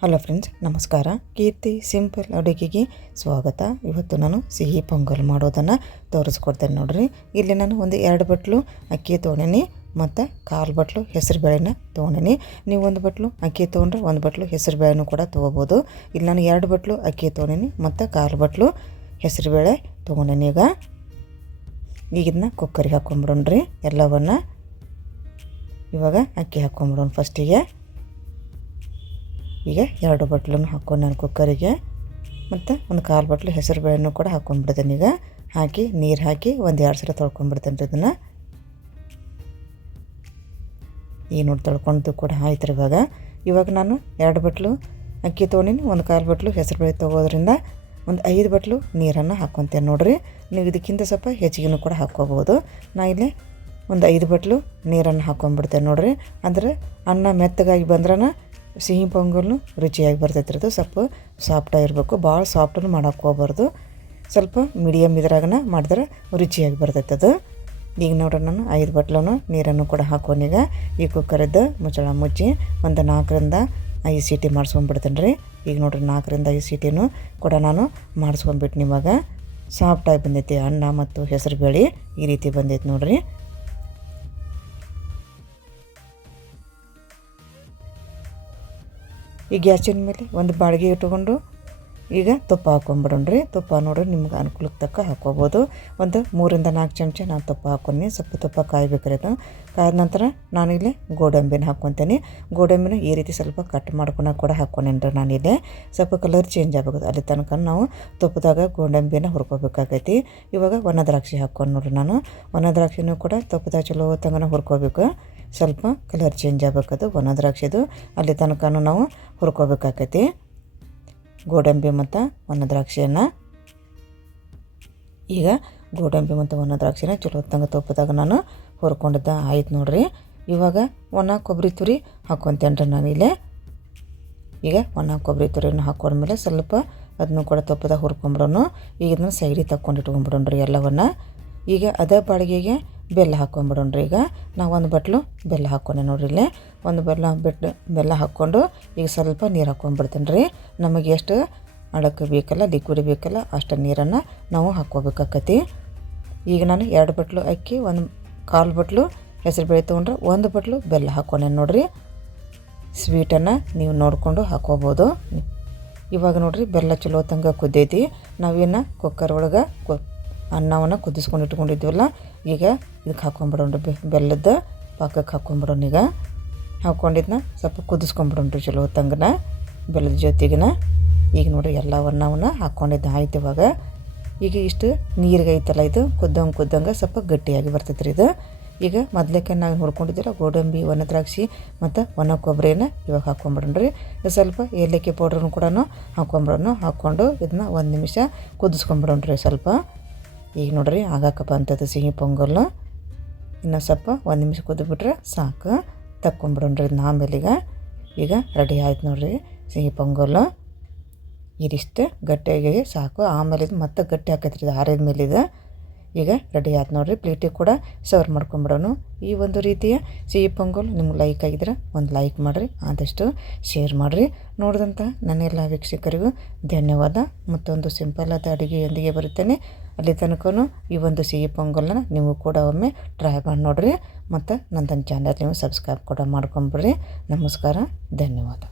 Hello friends, ನಮಸ್ಕಾರ. ಕೀರ್ತಿ simple ಅಡುಗೆಗೆ ಸ್ವಾಗತ. ಇವತ್ತು ನಾನು ಸಿಹಿ ಪೊಂಗಲ್ ಮಾಡೋದನ್ನು ತೋರಿಸ್ಕೊಡ್ತೇನೆ ನೋಡ್ರಿ. ಇಲ್ಲಿ ನಾನು ಒಂದು 2 ಬಟ್ಲು ಅಕ್ಕಿ ತೊಗೊಂಡಿನಿ ಮತ್ತು 1/4 ಬಟ್ಲು ಹೆಸರು ಬೇಳೆನ ತೊಗೊಂಡಿನಿ. ನೀವು 1 ಬಟ್ಲು ಅಕ್ಕಿ ತೊಗೊಂಡ್ರೆ 1 ಬಟ್ಲು ಹೆಸರು ಬೇಳೆನೂ ಕೂಡ ತೊಗೋಬೋದು. ಇಲ್ಲಿ ನಾನು 2 ಬಟ್ಲು ಅಕ್ಕಿ ತೊಗೊಂಡಿನಿ ಮತ್ತು 1/4 ಬಟ್ಲು ಹೆಸರು ಬೇಳೆ ತೊಗೊಂಡಿನಿ. ಈಗ ಇದನ್ನ ಕುಕ್ಕರಿಗೆ ಹಾಕ್ಕೊಂಬಿಡೋಣ್ರಿ ಎಲ್ಲವನ್ನು. ಇವಾಗ ಅಕ್ಕಿ ಹಾಕ್ಕೊಂಬಿಡೋಣ ಫಸ್ಟಿಗೆ. ಈಗ 2 ಬಟ್ಲನ್ನು ಹಾಕ್ಕೊಂಡು ನಾನು ಕುಕ್ಕರಿಗೆ ಮತ್ತು ಒಂದು 1/4 ಬಟ್ಲು ಹೆಸರು ಬೇಳೆನೂ ಕೂಡ ಹಾಕ್ಕೊಂಡ್ಬಿಡ್ತೇನೆ. ಈಗ ಹಾಕಿ ನೀರು ಹಾಕಿ 1-2 ಸಲ ತೊಳ್ಕೊಂಡ್ಬಿಡ್ತೇನೆ ರೀ ಇದನ್ನು. ಈಗ ನೋಡಿ ತೊಳ್ಕೊಂಡು ಕೂಡ ಆಯ್ತು ರೀ. ಇವಾಗ ನಾನು 2 ಬಟ್ಲು ಅಕ್ಕಿ ತೊಗೊಂಡಿನಿ, ಒಂದು 1/4 ಬಟ್ಲು ಹೆಸರು ಬೇಳೆ ತೊಗೋದ್ರಿಂದ ಒಂದು 5 ಬಟ್ಲು ನೀರನ್ನು ಹಾಕ್ಕೊತೇನೆ ನೋಡಿರಿ. ನೀವು ಇದಕ್ಕಿಂತ ಸ್ವಲ್ಪ ಹೆಚ್ಚಿಗೆನೂ ಕೂಡ ಹಾಕ್ಕೋಬೋದು. ನಾ ಇಲ್ಲಿ ಒಂದು 5 ಬಟ್ಲು ನೀರನ್ನು ಹಾಕ್ಕೊಂಡ್ಬಿಡ್ತೇನೆ ನೋಡಿರಿ. ಅಂದರೆ ಅನ್ನ ಮೆತ್ತಗಾಗಿ ಬಂದ್ರೆ ಸಿಹಿ ಪೊಂಗಲ್ನು ರುಚಿಯಾಗಿ ಬರ್ತೈತೆ ರೀ. ಅದು ಸ್ವಲ್ಪ ಸಾಫ್ಟಾಗಿರಬೇಕು, ಭಾಳ ಸಾಫ್ಟನ್ನು ಮಾಡೋಕ್ಕೆ ಹೋಗ್ಬಾರ್ದು. ಸ್ವಲ್ಪ ಮೀಡಿಯಮ್ ಇದ್ರಾಗನ ಮಾಡಿದ್ರೆ ರುಚಿಯಾಗಿ ಬರ್ತೈತೆ ಅದು. ಈಗ ನೋಡ್ರಿ ನಾನು 5 ಬಟ್ಲೂ ನೀರನ್ನು ಕೂಡ ಹಾಕೊಂಡೀಗ ಈ ಕುಕ್ಕರದ್ದು ಮುಚ್ಚಳ ಮುಚ್ಚಿ ಒಂದು 4-5 ಸೀಟಿ ಮಾಡಿಸ್ಕೊಂಡ್ಬಿಡ್ತೇನೆ ರೀ. ಈಗ ನೋಡ್ರಿ 4-5 ಸೀಟಿನೂ ಕೂಡ ನಾನು ಮಾಡಿಸ್ಕೊಂಡ್ಬಿಟ್ಟು ಇವಾಗ ಸಾಫ್ಟಾಗಿ ಬಂದೈತಿ ಅನ್ನ ಮತ್ತು ಹೆಸರು ಬೇಳೆ ಈ ರೀತಿ ಬಂದೈತೆ ನೋಡ್ರಿ. ಈ ಗ್ಯಾಸಿನ ಮೇಲೆ ಒಂದು ಬಾಳಿಗೆ ಇಟ್ಕೊಂಡು ಈಗ ತುಪ್ಪ ಹಾಕ್ಕೊಂಬಿಡೋಣ್ರಿ. ತುಪ್ಪ ನೋಡ್ರಿ ನಿಮ್ಗೆ ಅನುಕೂಲಕ್ಕೆ ತಕ್ಕ ಹಾಕ್ಕೋಬೋದು. ಒಂದು 3-4 ಚಮಚ ನಾನು ತುಪ್ಪ ಹಾಕ್ಕೊಂಡು ಸ್ವಲ್ಪ ತುಪ್ಪ ಕಾಯ್ಬೇಕ್ರಿ. ಅದು ಕಾದ ನಂತರ ನಾನಿಲ್ಲಿ ಗೋಡಂಬಿನ ಹಾಕ್ಕೊತೇನೆ. ಗೋಡಂಬಿನ ಈ ರೀತಿ ಸ್ವಲ್ಪ ಕಟ್ ಮಾಡ್ಕೊಂಡು ಕೂಡ ಹಾಕ್ಕೊಂಡೇನ್ರಿ ನಾನಿಲ್ಲಿ. ಸ್ವಲ್ಪ ಕಲರ್ ಚೇಂಜ್ ಆಗಬೇಕು, ಅಲ್ಲಿ ತನಕ ನಾವು ತುಪ್ಪದಾಗ ಗೋಡಂಬಿನ ಹುರ್ಕೋಬೇಕಾಗೈತಿ. ಇವಾಗ ಒಣ ದ್ರಾಕ್ಷಿ ಹಾಕ್ಕೊಂಡು ನೋಡ್ರಿ ನಾನು. ಒಣ ದ್ರಾಕ್ಷಿನೂ ಕೂಡ ತುಪ್ಪದಾಗ ಚಲೋ ತನಕ ಹುರ್ಕೋಬೇಕು. ಸ್ವಲ್ಪ ಕಲರ್ ಚೇಂಜ್ ಆಗಬೇಕದು ಒಣ ದ್ರಾಕ್ಷಿದು, ಅಲ್ಲಿ ತನಕ ನಾವು ಹುರ್ಕೋಬೇಕಾಗೈತಿ ಗೋಡಂಬಿ ಮತ್ತು ಒಣ ದ್ರಾಕ್ಷಿಯನ್ನು. ಈಗ ಗೋಡಂಬಿ ಮತ್ತು ಒಣ ದ್ರಾಕ್ಷಿನ ಚಲೋ ತಂಗ ತುಪ್ಪದಾಗ ನಾನು ಹುರ್ಕೊಂಡಿದ್ದ ಆಯ್ತು ನೋಡ್ರಿ. ಇವಾಗ ಒಣ ಕೊಬ್ಬರಿ ತುರಿ ಹಾಕ್ಕೊತೇನೆ ರೀ ನಾನಿಲ್ಲಿ. ಈಗ ಒಣ ಕೊಬ್ಬರಿ ತುರಿನ ಹಾಕ್ಕೊಂಡ್ಮೇಲೆ ಸ್ವಲ್ಪ ಅದನ್ನು ಕೂಡ ತುಪ್ಪದಾಗ ಹುರ್ಕೊಂಬಿಡೋಣ. ಈಗ ಇದನ್ನ ಸೈಡಿಗೆ ತಕ್ಕೊಂಡು ಇಟ್ಕೊಂಡ್ಬಿಡೋಣ್ರಿ ಎಲ್ಲವನ್ನು. ಈಗ ಅದೇ ಬಾಳಿಗೆಗೆ ಬೆಲ್ಲ ಹಾಕ್ಕೊಂಬಿಡೋಣ್ರಿ. ಈಗ ನಾವು 1 ಬಟ್ಲು ಬೆಲ್ಲ ಹಾಕ್ಕೊಂಡೆ ನೋಡ್ರಿ ಇಲ್ಲಿ. 1 ಬೆಲ್ಲ ಹಾಕ್ಕೊಂಡು ಈಗ ಸ್ವಲ್ಪ ನೀರು ಹಾಕ್ಕೊಂಡ್ಬಿಡ್ತೇನೆ ರೀ. ನಮಗೆ ಎಷ್ಟು ಅಳಕ್ಕೆ ಬೇಕಲ್ಲ, ಲಿಕ್ವಿಡ್ ಬೇಕಲ್ಲ ಅಷ್ಟು ನೀರನ್ನು ನಾವು ಹಾಕ್ಕೋಬೇಕಾಕತಿ. ಈಗ ನಾನು 2 ಬಟ್ಲು ಅಕ್ಕಿ 1/4 ಬಟ್ಲು ಹೆಸರು ಬೇಳೆ ತೊಗೊಂಡ್ರೆ 1 ಬಟ್ಲು ಬೆಲ್ಲ ಹಾಕ್ಕೊಂಡೆ ನೋಡ್ರಿ. ಸ್ವೀಟನ್ನು ನೀವು ನೋಡಿಕೊಂಡು ಹಾಕ್ಕೋಬೋದು. ಇವಾಗ ನೋಡ್ರಿ ಬೆಲ್ಲ ಚಲೋ ತಂಗ ಕುದ್ದೈತಿ. ನಾವೇನು ಕುಕ್ಕರ್ ಒಳಗೆ ಅನ್ನವನ್ನು ಕುದಿಸ್ಕೊಂಡು ಇಟ್ಕೊಂಡಿದ್ವಲ್ಲ, ಈಗ ಇದಕ್ಕೆ ಹಾಕ್ಕೊಂಬಿಡೋಣ್ರಿ. ಬೆಲ್ಲದ ಪಾಕಕ್ಕೆ ಹಾಕ್ಕೊಂಬಿಡೋಣ. ಈಗ ಹಾಕ್ಕೊಂಡಿದ್ದನ್ನ ಸ್ವಲ್ಪ ಕುದಿಸ್ಕೊಂಬಿಡೋಣ್ರಿ ಚಲೋ ತಂಗನ ಬೆಲ್ಲದ ಜೊತೆಗಿನ. ಈಗ ನೋಡಿರಿ ಎಲ್ಲವನ್ನ ಹಾಕ್ಕೊಂಡಿದ್ದು ಆಯ್ತು. ಈಗ ಇಷ್ಟು ನೀರಿಗೆ ಐತಲ್ಲ, ಇದು ಕುದ್ದಂಗೆ ಸ್ವಲ್ಪ ಗಟ್ಟಿಯಾಗಿ ಬರ್ತೈತೆ ರೀ ಇದು. ಈಗ ಮೊದಲಕ್ಕೆ ನಾವು ಹುರ್ಕೊಂಡಿದ್ದಿಲ್ಲ ಗೋಡಂಬಿ, ಒಣ ದ್ರಾಕ್ಷಿ ಮತ್ತು ಒಣ ಕೊಬ್ಬರಿನ ಇವಾಗ ಹಾಕ್ಕೊಂಬಿಡೋಣ್ರಿ. ಸ್ವಲ್ಪ ಏಲಕ್ಕಿ ಪೌಡ್ರನ್ನು ಕೂಡ ಹಾಕ್ಕೊಂಬಿಡೋಣ. ಹಾಕ್ಕೊಂಡು ಇದನ್ನ 1 ನಿಮಿಷ ಕುದಿಸ್ಕೊಂಬಿಡೋಣ್ರಿ ಸ್ವಲ್ಪ. ಈಗ ನೋಡ್ರಿ ಆಗಾಕಪ್ಪ ಅಂತದ್ದು ಸಿಹಿ ಪೊಂಗಲ್ಲು. ಇನ್ನೂ ಸ್ವಲ್ಪ 1 ನಿಮಿಷ ಕುದಿಬಿಟ್ರೆ ಸಾಕು, ತಕ್ಕೊಂಬಿಡೋಣ್ರಿ ಇದನ್ನ. ಆಮೇಲೆ ಈಗ ರೆಡಿ ಆಯ್ತು ನೋಡ್ರಿ ಸಿಹಿ ಪೊಂಗಲ್ಲು. ಇದಿಷ್ಟು ಗಟ್ಟಿಯಾಗಿ ಸಾಕು. ಆಮೇಲೆ ಇದು ಮತ್ತೆ ಗಟ್ಟಿ ಹಾಕೈತ್ರಿ ಇದು ಆರಿದ ಮೇಲೆ. ಇದು ಈಗ ರೆಡಿ ಆಯ್ತು ನೋಡ್ರಿ. ಪ್ಲೇಟಿಗೆ ಕೂಡ ಸರ್ವ್ ಮಾಡ್ಕೊಂಬಿಡೋಣ. ಈ ಒಂದು ರೀತಿಯ ಸಿಹಿ ಪೊಂಗಲ್ ನಿಮ್ಗೆ ಲೈಕ್ ಆಗಿದ್ರೆ ಒಂದು ಲೈಕ್ ಮಾಡಿರಿ, ಆದಷ್ಟು ಶೇರ್ ಮಾಡಿರಿ. ನೋಡಿದಂಥ ನನ್ನೆಲ್ಲ ವೀಕ್ಷಕರಿಗೂ ಧನ್ಯವಾದ. ಮತ್ತೊಂದು ಸಿಂಪಲ್ ಆದ ಅಡುಗೆಯೊಂದಿಗೆ ಬರುತ್ತೇನೆ. ಅಲ್ಲಿ ತನಕ ಈ ಒಂದು ಸಿಹಿ ಪೊಂಗಲ್ನ ನೀವು ಕೂಡ ಒಮ್ಮೆ ಟ್ರೈ ಮಾಡಿ ನೋಡಿರಿ. ಮತ್ತು ನನ್ನ ಚಾನಲ್ ನೀವು ಸಬ್ಸ್ಕ್ರೈಬ್ ಕೂಡ ಮಾಡ್ಕೊಂಬಿಡ್ರಿ. ನಮಸ್ಕಾರ, ಧನ್ಯವಾದ.